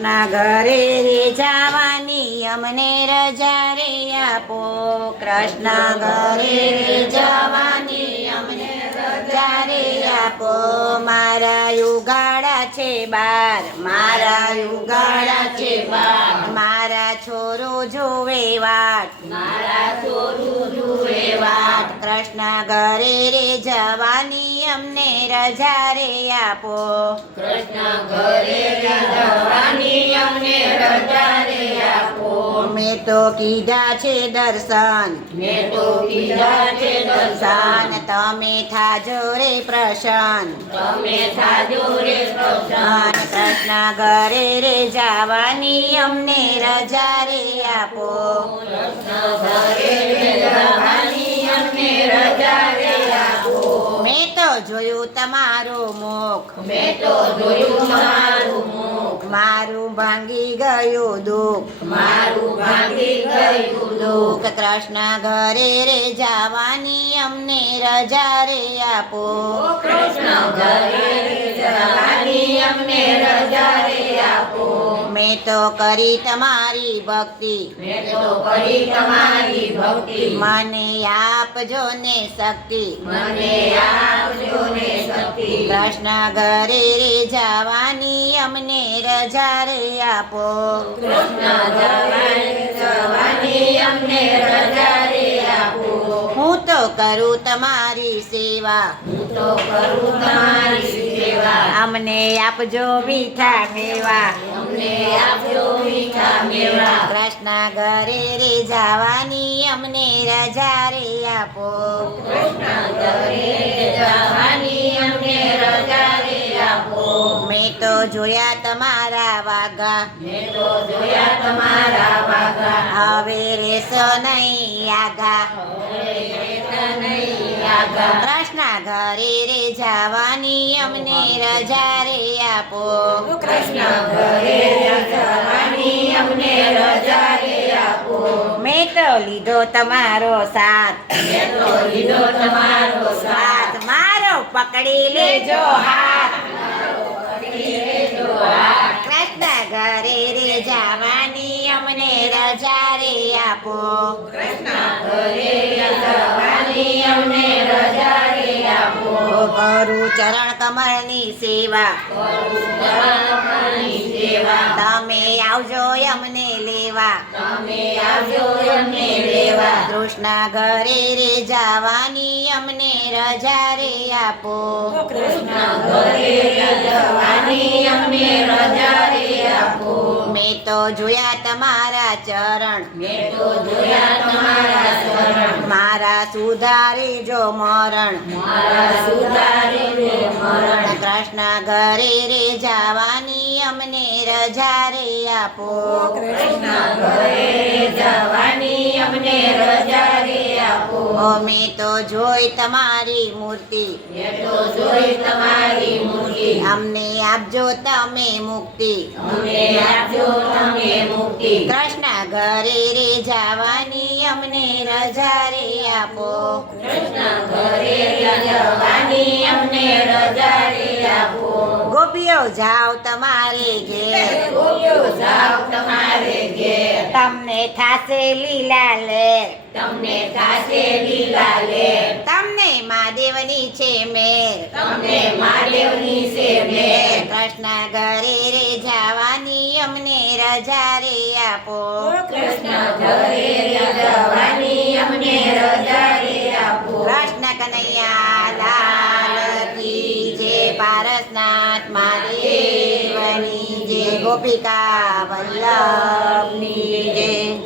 ના ઘરે રે જવાની અમને રજા રે આપો. કૃષ્ણ ઘરે રે જવાની અમને રજા રે આપો. મારા યુગાડા છે બાર, મારા યુગાડા છે બાર. મારા છોરો જોવે વાટ, મારા છોરું જોવે વાટ. કૃષ્ણ ઘરે રે જવાની અમને રજા રે આપો. કૃષ્ણ ઘરે રે જવાની અમને રજા રે આપો. મેં તો કીધા છે દર્શન, મેં તો કીધા છે દર્શન, તમે થાજો રે પ્રસન્ન. તમે થાજો રે પ્રસન્ન. કૃષ્ણ ઘરે રે જવાની અમને રજા રે આપો. કૃષ્ણ ઘરે રે જવાની અમને રજા રે આપો. મેં તો જોયું તમારું મુખ, મેં તો જોયું તમારું મુખ, મારું ભાંગી ગયું દુઃખ, મારું ભાંગી ગયું દુઃખ. કૃષ્ણ ઘરે રે જવાની અમને રજા રે આપો. કૃષ્ણ ઘરે રે જવાની અમને રજા રે આપો. મેં તો કરી તમારી ભક્તિ, મેં તો કરી તમારી ભક્તિ, મને આપજો ને શક્તિ. મને આપજો ને શક્તિ. કૃષ્ણ ઘરે રે જવાની અમને રજા રે આપો. કૃષ્ણ ઘરે જવાની અમને રજા રે આપો. હું તો કરું તમારી સેવા, હું તો કરું તમારી સેવા, અમને આપજો મીઠા મેવા. અમને આપજો મીઠા મેવા. કૃષ્ણ ઘરે રે જવાની અમને રજા રે આપો. કૃષ્ણ ઘરે જવાની અમને રજા રે આપો. મેં તો જોયા તમારા વાગા, મેં તો જોયા તમારા વાગા, હવે રેસો નહીં આગા. નહીં આગા. કૃષ્ણ ઘરે રે જવાની અમને રજા રે આપો. કૃષ્ણ ઘરે જવાની અમને રજા રે આપો. મેં તો લીધો તમારો સાથ, મેં તો લીધો તમારો સાથ, મારો પકડી લેજો હાથ. લેજો હાથ. કૃષ્ણ ઘરે રે જવાની અમને રજા રે આપો. કૃષ્ણ ઘરે જવાની અમને રજા રે આપો. કરું ચરણ કમળની સેવા, કરુણાની સેવા, તમે આવજો અમને લેવા. તમે આવજો અમને લેવા. કૃષ્ણ ઘરે રે જવાની અમને રજા રે આપો. કૃષ્ણ ઘરે જવાની અમને રજા રે આપો. મેં તો જોયા તમારા ચરણ, મેં તો જોયા તમારા શરણ, મારા સુધારે જો મરણ. મારા સુધારે રે મરણ. કૃષ્ણ ઘરે રે જવાની અમને રજા રે આપો. કૃષ્ણ ઘરે જવાની અમને રજા રે આપો. મેં તો જોઈ તમારી મૂર્તિ, મેં તો જોઈ તમારી મૂર્તિ, અમને આપજો તમે મુક્તિ. અમને આપજો તમે મુક્તિ. કૃષ્ણ ઘરે રે જવાની અમને રજા રે આપો. કૃષ્ણ ઘરે જવાની અમને રજા રે આપો. ગોપીઓ જાઓ તમારે ઘેર, ગોપીઓ જાઓ તમારે ઘેર, તમને થાશે લીલા લેર. તમને થાશે લીલા લેર. તમને મહાદેવની છે મેર, તમને મહાદેવની છે મેર. કૃષ્ણ ઘરે રે જવાની અમને રજા રે આપો. કૃષ્ણ ઘરે જવાની અમને રજા રે આપો. કૃષ્ણ કનૈયા લાલ કી જય. પારસનાથ મહાદેવની જય. ગોપિકા વલ્લભની જય.